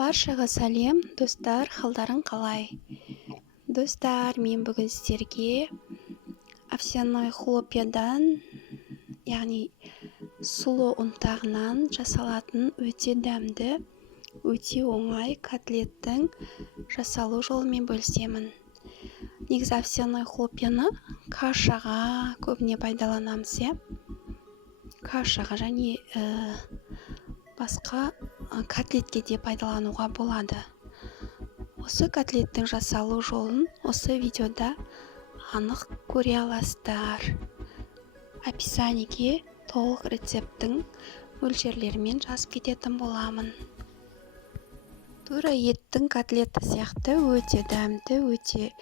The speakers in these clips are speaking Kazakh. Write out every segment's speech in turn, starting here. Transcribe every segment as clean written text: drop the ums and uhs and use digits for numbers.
Баршаға сәлем, достар, қалдарың қалай? Достар, мен бүгін сіздерге овсяной хлопьядан, яғни сұлы ұнтағынан жасалатын өте дәмді, өте оңай котлеттің жасалу жолымен бөлісемін. Негізі овсяной хлопьяны кашаға көбіне пайдаланамыз, кашаға және басқа котлетке де пайдалануға болады. Осы котлеттің жасалу жолын осы видеода анық көре аласыздар. Описаниеге толық рецепттің мөлшерлерімен жазып кететін боламын. Тура еттің котлеті сияқты өте дәмді, өте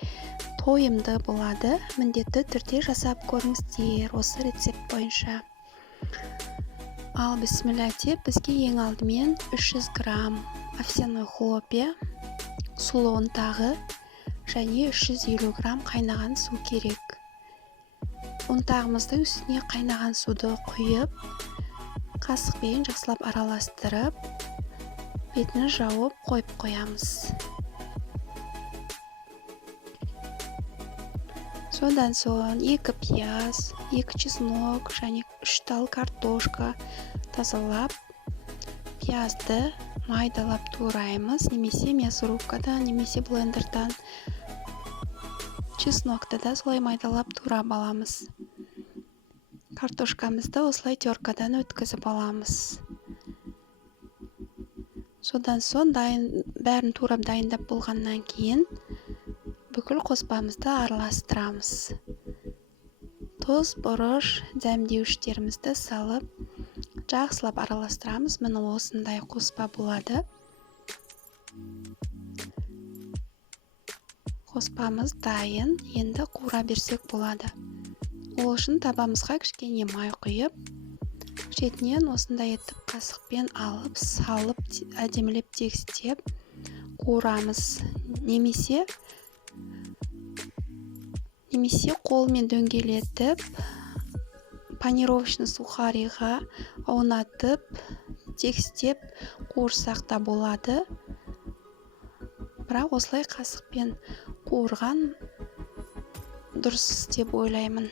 тойымды болады. Міндетті түрде жасап көріңіздер осы рецепт бойынша. Ал бісміллә деп, бізге ең алдымен 300 грамм овсяной хлопья, сұлы ұнтағы және 350 грамм қайнаған су керек. Ұнтағымыздың үстіне қайнаған суды құйып, қасықпен жақсылап араластырып, бетін жауып қойып қоямыз. Содан соң 2 пияз, 2 чеснок және 3 тал картошка тазалап, пиязды майдалап тураймыз, немесе мясорубкадан, немесе блендердан. Чеснокты да солай майдалап турап аламыз. Картошкамызды осылай теркадан өткізіп аламыз. Содан соң бәрін турап дайындап болғаннан кейін бүкіл қоспамызды араластырамыз. Тұз, бұрыш, дәмдеуіштерімізді салып, жақсылап араластырамыз. Міне осындай қоспа болады. Қоспамыз дайын, енді қуыра берсек болады. Ол үшін табамызға кішкене май құйып, шетінен осындай етіп қасықпен алып, салып, әдемілеп тегістеп қуырамыз. Немесе қолмен дөңгелетіп, панировочный сухариға аунатып, тегістеп қуырсақ та болады. Бірақ осылай қасықпен қуырған дұрыс деп ойлаймын.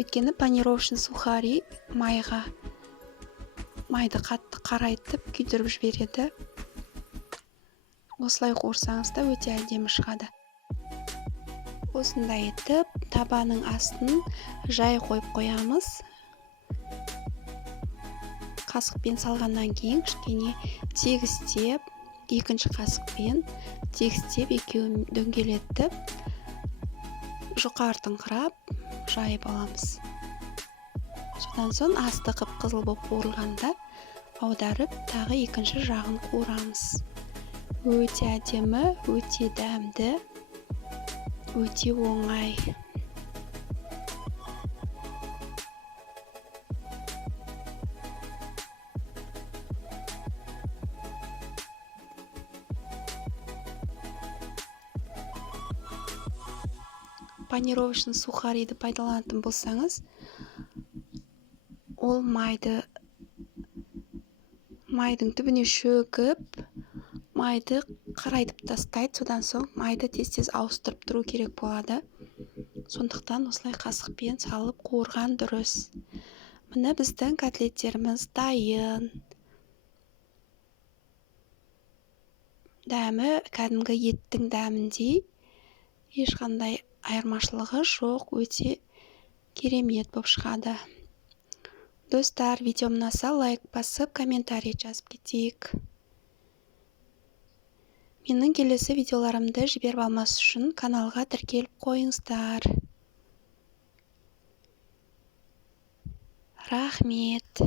Өйткені панировочный сухари майды қатты қарайтып, күйдіріп жібереді. Осылай қуырсаңыз да өте әдемі шығады. Осындай етіп, табаның астын жай қойып қоямыз. Қасықпен салғаннан кейін кішкене тегістеп, екінші қасықпен тегістеп, екеуін дөңгелетіп, жұқартыңқырап жайып аламыз. Содан соң асты қып-қызыл болып қуырылғанда аударып, тағы екінші жағын қуырамыз. Өте әдемі, өте дәмді, өте оңай. Панировочный сухариді пайдаланатын болсаңыз, ол майдың түбіне шөгіп, майды қарайтып тастайды. Содан соң майды тез-тез ауыстырып тұру керек болады. Сондықтан осылай қасықпен салып қуырған дұрыс. Міне біздің котлеттеріміз дайын. Дәмі кәдімгі еттің дәміндей, ешқандай айырмашылығы жоқ, өте керемет болып шығады. Достар, видео ұнаса лайк басып, комментарий жазып кетейік. Менің келесі видеоларымды жіберіп алмас үшін каналға тіркеліп қойыңыздар. Рахмет.